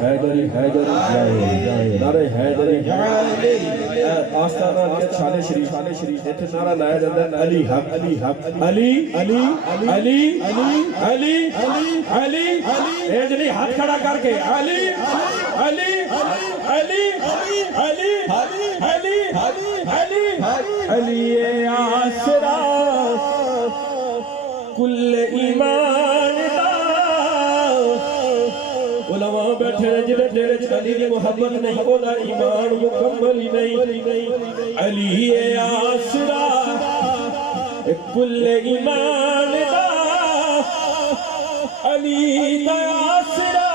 حیدری حیدری نعرہ حیدری آستانہ کے شان شریف جتنے نعرہ لایا جاتا ہے علی حق علی حق علی علی علی علی علی علی ہاتھ کھڑا کر کے علی علی علی علی علی علی علی آسرا کل ایمان علماء بیٹھے ہیں جنہیں تیرے علی کی محبت نہیں ہونا ایمان مکمل ہی نہیں علی آسرا کل ایمان دا علی آسرا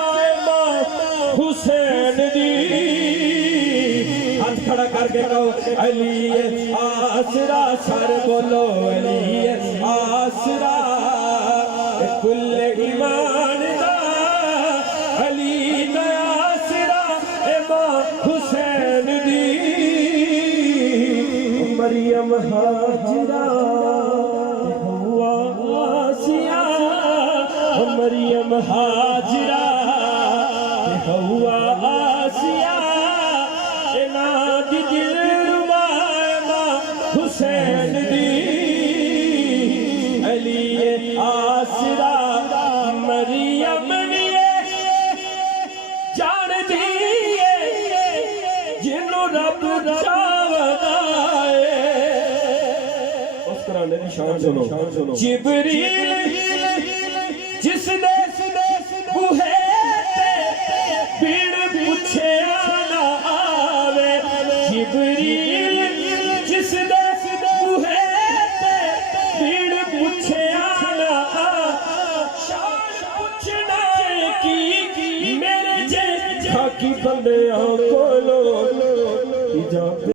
حسین دی ہاتھ کھڑا کر کے کہو علی آسرا سر بولو علی آسرا کل ایمان دا علی آسرا امام حسین دی مریم ہاجرہ ہوا آسیہ مریم ہاجرہ ہوا آسیہ ناد دل ربا امام حسین دی علی آسرا مریم جان دیئے جنہوں رب چاہتا ہے اس کرانے دی شان سنو جبریل جس نے بوہے بھیڑ پوچھے آنا آوے جبریل جس نے بوہے بھیڑ پوچھے آنا شان پوچھنا کی میرے جے خاکی بندے آنکھوں لو